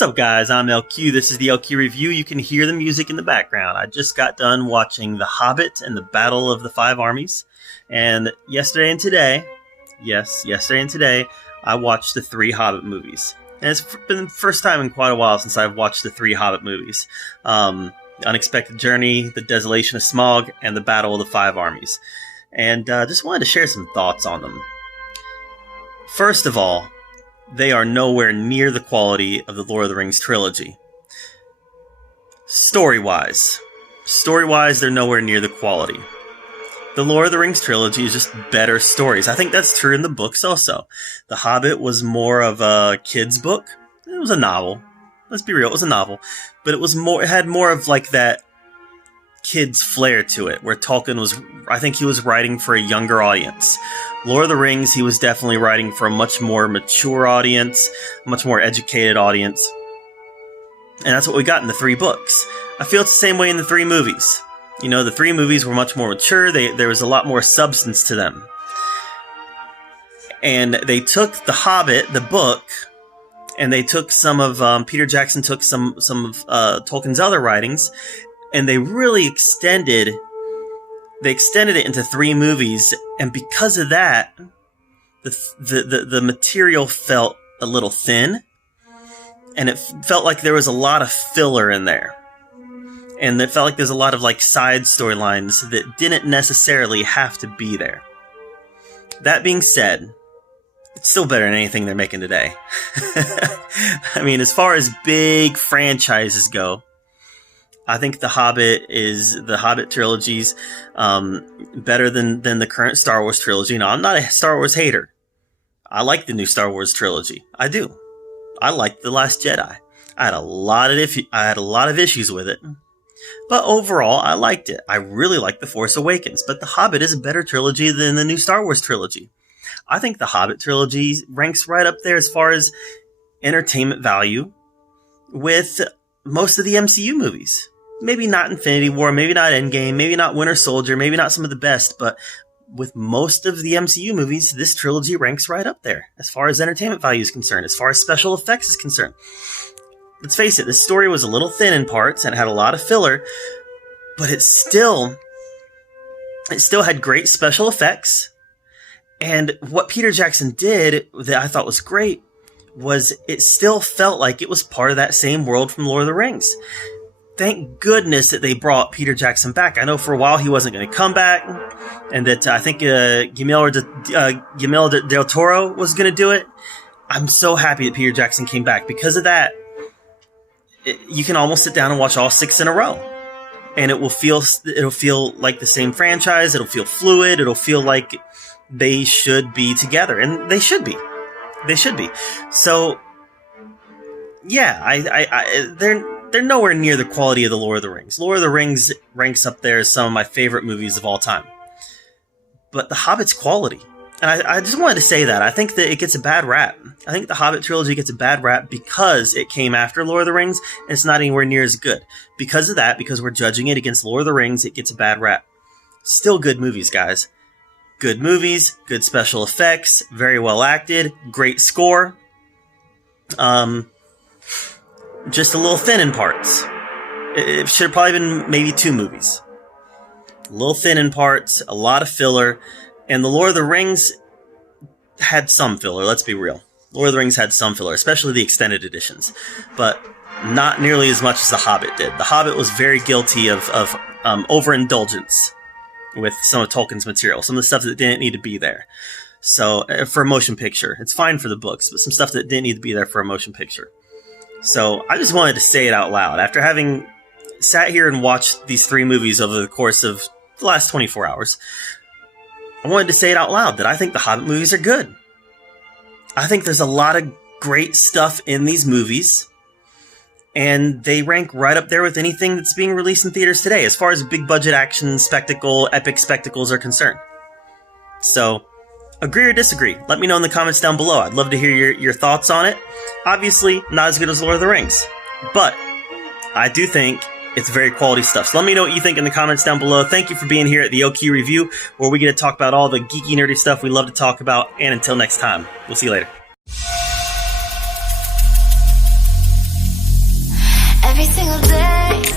What's up, guys? I'm LQ. This is the LQ Review. You can hear the music in the background. I just got done watching The Hobbit and the Battle of the Five Armies. And yesterday and today, I watched the 3 Hobbit movies. And it's been the first time in quite a while since I've watched the 3 Hobbit movies. The Unexpected Journey, The Desolation of Smaug, and the Battle of the Five Armies. And just wanted to share some thoughts on them. First of all, they are nowhere near the quality of the Lord of the Rings trilogy. Story-wise, they're nowhere near the quality. The Lord of the Rings trilogy is just better stories. I think that's true in the books also. The Hobbit was more of a kid's book. It was a novel. Let's be real, it was a novel. But it had more of like that kid's flair to it, where I think he was writing for a younger audience. Lord of the Rings, he was definitely writing for a much more mature audience, a much more educated audience. And that's what we got in the 3 books. I feel it's the same way in the 3 movies. You know, the 3 movies were much more mature, there was a lot more substance to them. And they took The Hobbit, the book, and they took some of, Peter Jackson took some of Tolkien's other writings, and they really extended it into 3 movies, and because of that, the material felt a little thin, and it felt like there was a lot of filler in there. And it felt like there's a lot of like side storylines that didn't necessarily have to be there. That being said, it's still better than anything they're making today. I mean, as far as big franchises go, I think the Hobbit trilogy's better than the current Star Wars trilogy. Now, I'm not a Star Wars hater. I like the new Star Wars trilogy. I do. I like The Last Jedi. I had a lot of issues with it, but overall, I liked it. I really liked The Force Awakens, but The Hobbit is a better trilogy than the new Star Wars trilogy. I think the Hobbit trilogy ranks right up there as far as entertainment value with most of the MCU movies. Maybe not Infinity War, maybe not Endgame, maybe not Winter Soldier, maybe not some of the best, but with most of the MCU movies, this trilogy ranks right up there as far as entertainment value is concerned, as far as special effects is concerned. Let's face it, this story was a little thin in parts and had a lot of filler, but it still had great special effects. And what Peter Jackson did that I thought was great was it still felt like it was part of that same world from Lord of the Rings. Thank goodness that they brought Peter Jackson back. I know for a while he wasn't going to come back, and that I think Guillermo del Toro was going to do it. I'm so happy that Peter Jackson came back. Because of that, you can almost sit down and watch all 6 in a row, and it'll feel like the same franchise. It'll feel fluid. It'll feel like they should be together, and they should be. So, yeah, they're nowhere near the quality of the Lord of the Rings. Lord of the Rings ranks up there as some of my favorite movies of all time. But The Hobbit's quality. And I just wanted to say that. I think that it gets a bad rap. I think the Hobbit trilogy gets a bad rap because it came after Lord of the Rings, and it's not anywhere near as good. Because of that, because we're judging it against Lord of the Rings, it gets a bad rap. Still good movies, guys. Good movies, good special effects, very well acted, great score. Just a little thin in parts. It should have probably been maybe 2 movies. A little thin in parts, a lot of filler, and The Lord of the Rings had some filler, let's be real. Lord of the Rings had some filler, especially the extended editions, but not nearly as much as The Hobbit did. The Hobbit was very guilty of overindulgence with some of Tolkien's material, some of the stuff that didn't need to be there. So, for a motion picture. It's fine for the books, but some stuff that didn't need to be there for a motion picture. So, I just wanted to say it out loud. After having sat here and watched these 3 movies over the course of the last 24 hours, I wanted to say it out loud that I think the Hobbit movies are good. I think there's a lot of great stuff in these movies, and they rank right up there with anything that's being released in theaters today, as far as big budget action, spectacle, epic spectacles are concerned. So, agree or disagree? Let me know in the comments down below. I'd love to hear your thoughts on it. Obviously, not as good as Lord of the Rings, but I do think it's very quality stuff. So let me know what you think in the comments down below. Thank you for being here at the LQ Review, where we get to talk about all the geeky, nerdy stuff we love to talk about. And until next time, we'll see you later. every single day.